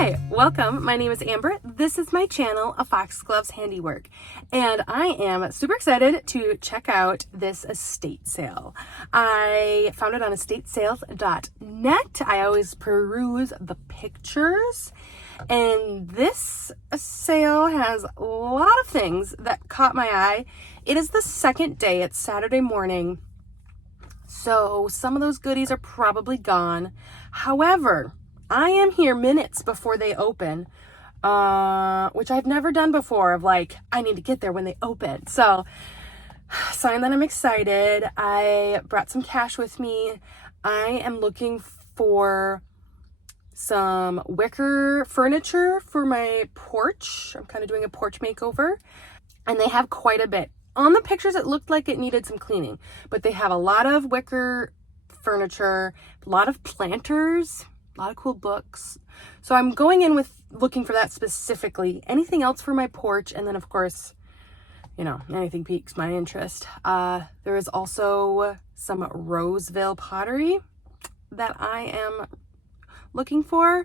Hi, welcome. My name is Amber. This is my channel, A Foxglove's Handiwork, and I am super excited to check out this estate sale. I found it on estatesales.net. I always peruse the pictures, and this sale has a lot of things that caught my eye. It is the second day. It's Saturday morning, so some of those goodies are probably gone. However, I am here minutes before they open, which I've never done before, of like, I need to get there when they open. So sign that I'm excited. I brought some cash with me. I am looking for some wicker furniture for my porch. I'm kind of doing a porch makeover, and they have quite a bit. On the pictures, it looked like it needed some cleaning, but they have a lot of wicker furniture, a lot of planters, a lot of cool books. So I'm going in with looking for that specifically. Anything else for my porch, and then of course, you know, anything piques my interest. There is also some Roseville pottery that I am looking for.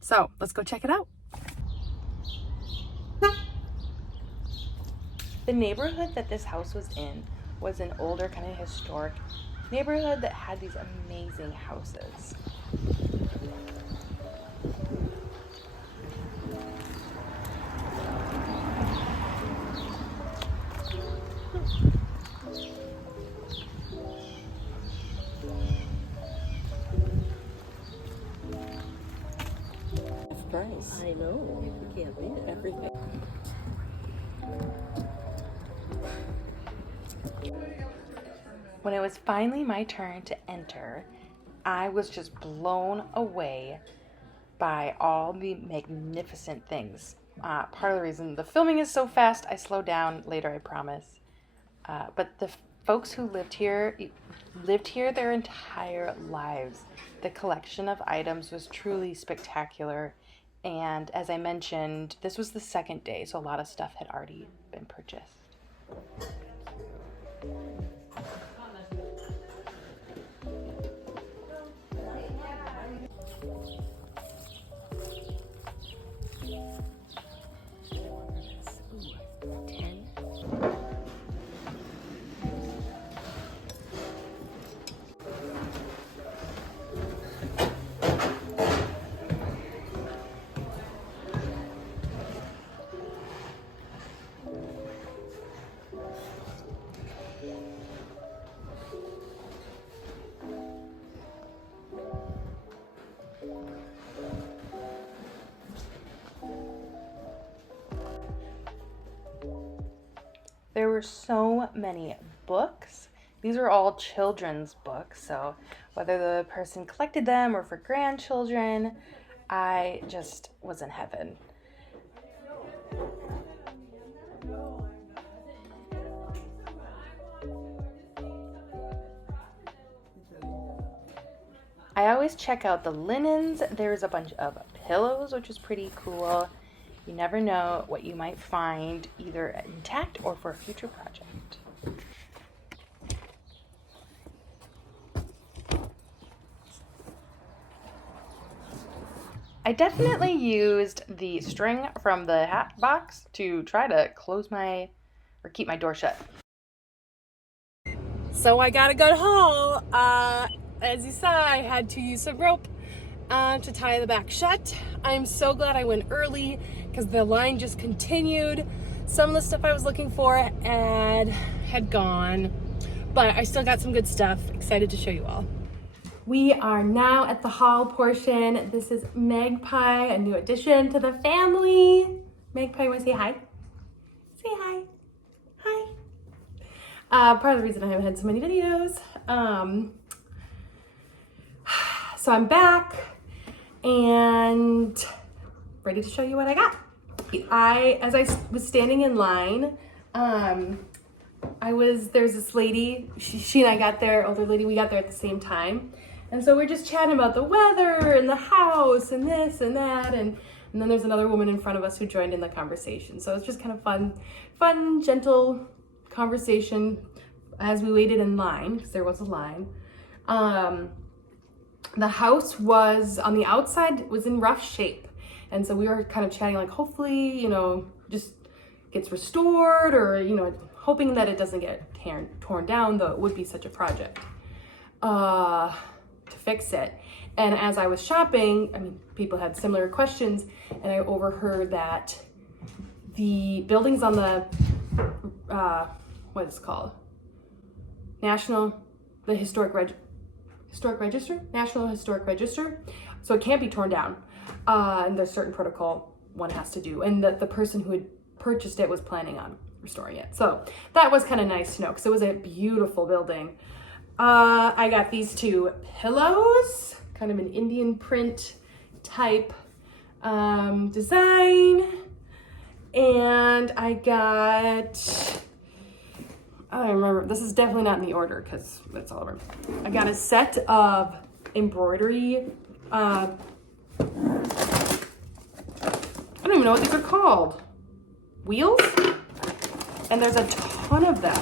So let's go check it out. The neighborhood that this house was in was an older, kind of historic neighborhood that had these amazing houses. That's nice. I know, you can't beat it. Everything. When it was finally my turn to enter, I was just blown away by all the magnificent things. Part of the reason the filming is so fast, I slow down later, I promise. But the folks who lived here their entire lives. The collection of items was truly spectacular. And as I mentioned, this was the second day, so a lot of stuff had already been purchased. There were so many books. These are all children's books, so whether the person collected them or for grandchildren, I just was in heaven. I always check out the linens. There's a bunch of pillows, which is pretty cool. You never know what you might find, either intact or for a future project. I definitely used the string from the hat box to try to keep my door shut. So I got a good haul. As you saw, I had to use some rope to tie the back shut. I'm so glad I went early because the line just continued. Some of the stuff I was looking for had gone, but I still got some good stuff. Excited to show you all. We are now at the haul portion. This is Magpie, a new addition to the family. Magpie, want to say hi? Say hi. Hi. Part of the reason I haven't had so many videos. So I'm back and ready to show you what I got. As I was standing in line, there's this lady, she and I got there, older lady, we got there at the same time. And so we're just chatting about the weather and the house and this and that. And then there's another woman in front of us who joined in the conversation. So it's just kind of fun, gentle conversation as we waited in line, because there was a line. the house was on the outside was in rough shape. And so we were kind of chatting like, hopefully, you know, just gets restored, or, you know, hoping that it doesn't get torn down, though it would be such a project to fix it. And as I was shopping, I mean, people had similar questions, and I overheard that the buildings on the, what is it called? National Historic Register. So it can't be torn down. And there's certain protocol one has to do. And the person who had purchased it was planning on restoring it. So that was kind of nice to know, because it was a beautiful building. I got these two pillows, kind of an Indian print type design. And I got, I don't remember, this is definitely not in the order because that's all over. I got a set of embroidery, I don't even know what these are called. Wheels? And there's a ton of them.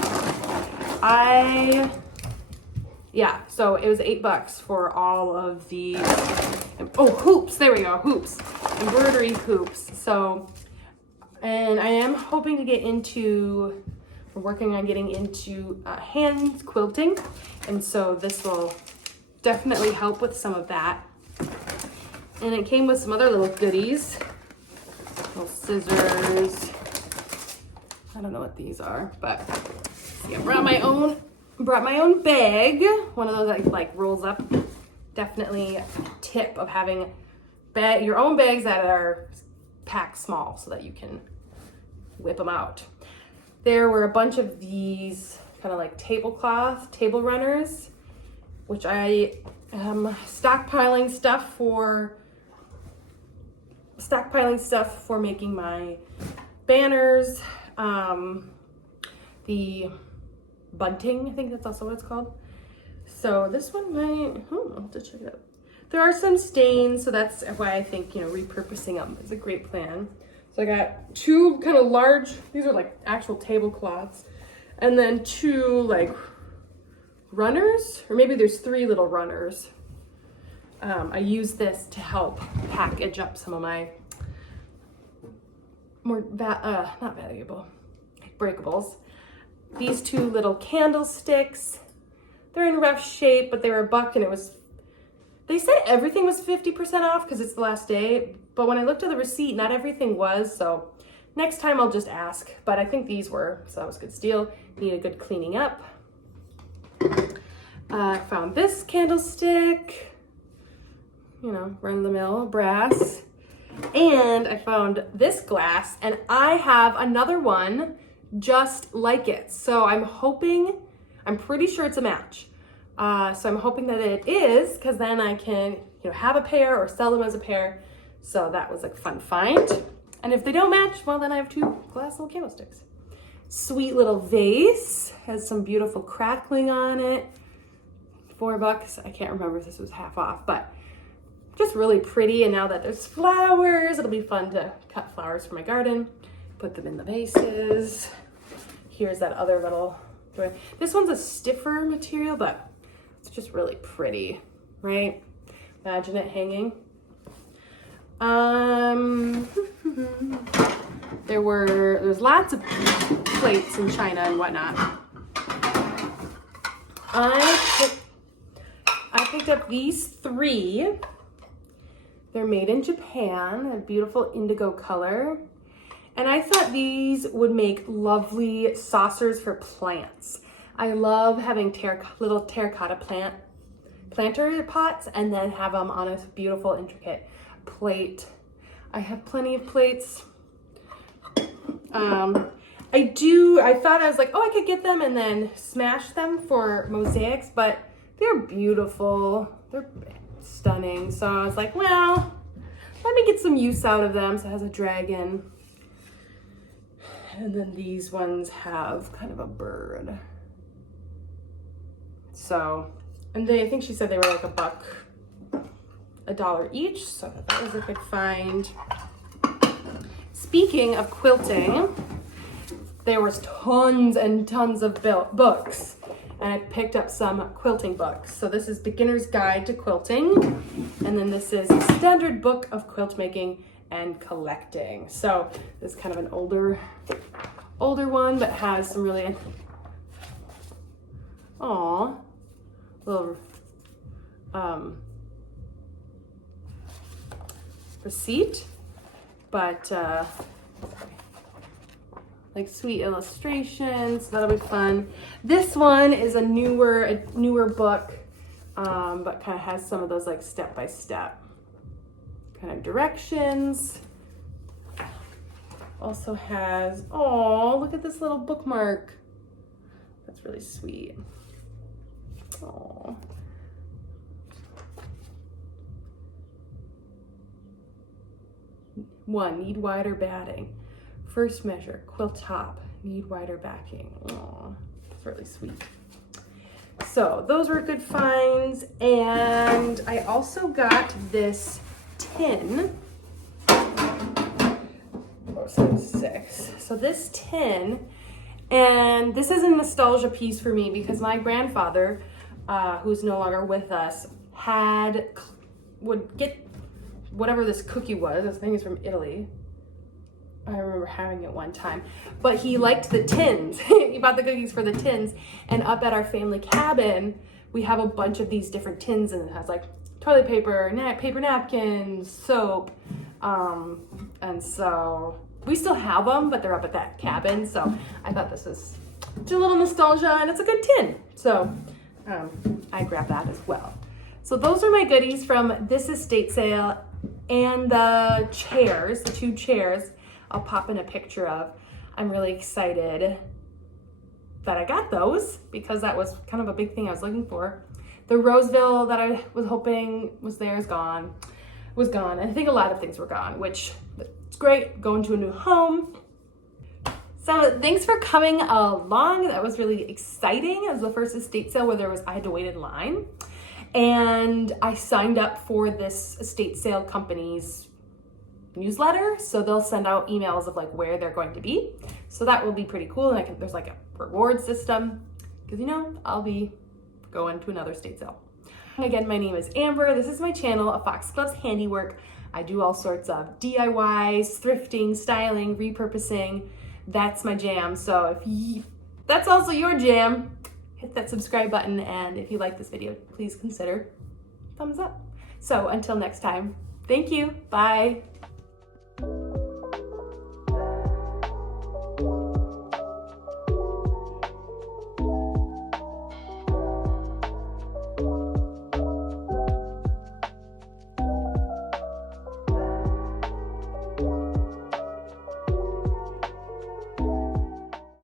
So it was $8 for all of the, hoops, there we go, hoops. Embroidery hoops. So, and I am hoping to get into, we're working on getting into hand quilting. And so this will definitely help with some of that. And it came with some other little goodies. Little scissors. I don't know what these are, but yeah, brought my own bag. One of those that like rolls up. Definitely a tip of having your own bags that are packed small so that you can whip them out. There were a bunch of these kind of like table runners, which I am stockpiling stuff for making my banners. The bunting, I think that's also what it's called. So this one I'll have to check it out. There are some stains, so that's why I think, you know, repurposing them is a great plan. So I got two kind of large, these are like actual tablecloths, and then two like runners, or maybe there's 3 little runners. I use this to help package up some of my more, not valuable, breakables. These 2 little candlesticks, they're in rough shape, but they were $1, and they said everything was 50% off because it's the last day, but when I looked at the receipt, not everything was, so next time I'll just ask, but I think these were, so that was a good steal. Need a good cleaning up. I found this candlestick, you know, run-of-the-mill brass, and I found this glass, and I have another one just like it, so I'm pretty sure it's a match. So I'm hoping that it is, because then I can, you know, have a pair or sell them as a pair. So that was a fun find. And if they don't match, well, then I have 2 glass little candlesticks. Sweet little vase, has some beautiful crackling on it. $4. I can't remember if this was half off, but just really pretty. And now that there's flowers, it'll be fun to cut flowers for my garden, put them in the vases. Here's that other little, this one's a stiffer material, but it's just really pretty, right? Imagine it hanging. There's lots of plates in China and whatnot. I picked up these 3. They're made in Japan, a beautiful indigo color. And I thought these would make lovely saucers for plants. I love having little terracotta planter pots and then have them on a beautiful, intricate plate. I have plenty of plates. I thought I was like, I could get them and then smash them for mosaics, but they're beautiful. They're stunning. So I was like, well, let me get some use out of them. So it has a dragon. And then these ones have kind of a bird. So, and I think she said they were like $1 each. So that was a good find. Speaking of quilting, there was tons and tons of books. and I picked up some quilting books. So this is Beginner's Guide to Quilting, and then this is Standard Book of Quilt Making and Collecting. So this is kind of an older one, but has some really, little receipt, but like sweet illustrations. That'll be fun. This one is a newer book, but kind of has some of those like step-by-step kind of directions. Also has, look at this little bookmark. That's really sweet. Oh. 1, need wider batting. First measure, quilt top, need wider backing. Oh, that's really sweet. So those were good finds. And I also got this tin. Size 6. So this tin, and this is a nostalgia piece for me because my grandfather, who's no longer with us, would get whatever this cookie was. This thing is from Italy. I remember having it one time, but he liked the tins. He bought the cookies for the tins, and up at our family cabin, we have a bunch of these different tins, and it has like toilet paper, paper napkins, soap, and so we still have them, but they're up at that cabin. So I thought this was just a little nostalgia, and it's a good tin. So I grabbed that as well. So those are my goodies from this estate sale, and the chairs, the 2 chairs, I'll pop in a picture of. I'm really excited that I got those because that was kind of a big thing I was looking for. The Roseville that I was hoping was there was gone. And I think a lot of things were gone, which it's great, going to a new home. So thanks for coming along. That was really exciting. It was the first estate sale where I had to wait in line. And I signed up for this estate sale company's newsletter, so they'll send out emails of like where they're going to be. So that will be pretty cool. And there's like a reward system because I'll be going to another estate sale. Again, my name is Amber. This is my channel, A Foxglove's Handiwork. I do all sorts of DIYs, thrifting, styling, repurposing. That's my jam. So if that's also your jam, hit that subscribe button, and if you like this video, please consider thumbs up. So until next time, thank you. Bye.